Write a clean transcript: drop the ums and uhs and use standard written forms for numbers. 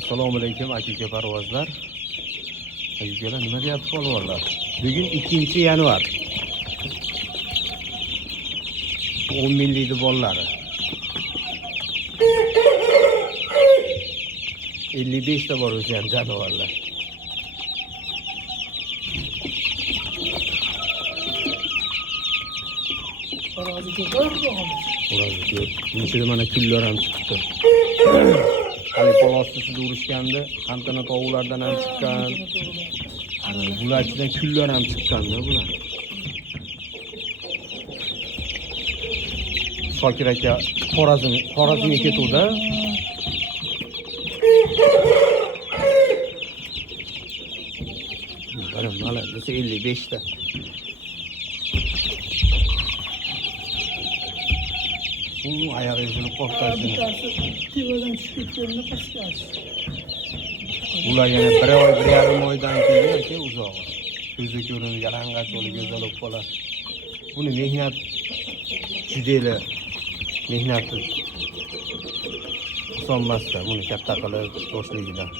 Assalomu alaykum aka parvozlar. Akalar nima deyapti polvonlar? Bugun 2-yanvar. 10 minglikni bolalari. 55 ta bor o'sha ham jonivorlar. Tarozi ko'p. Bunchida mana kullar ham chiqdi. Hali polostisida urishganda qantana tovuqlardan ham chiqqan. Bular ichidan kullar ham chiqqanda bular. Shokir aka Xorazmga ketuvdi. Mana desa 55 ta. Bu oyog'i yuzini qo'rqtashini. Tivadan tushib ketganini pastkash. Bular yana 1 oy, 1,5 oydan keyin aka uzoq. Ko'zi ko'rinib yalang'och bo'lib go'zal bo'lib qoladi. Buni mehnat judayla mehnati oson emasda, buni katta qilib yoshligidan.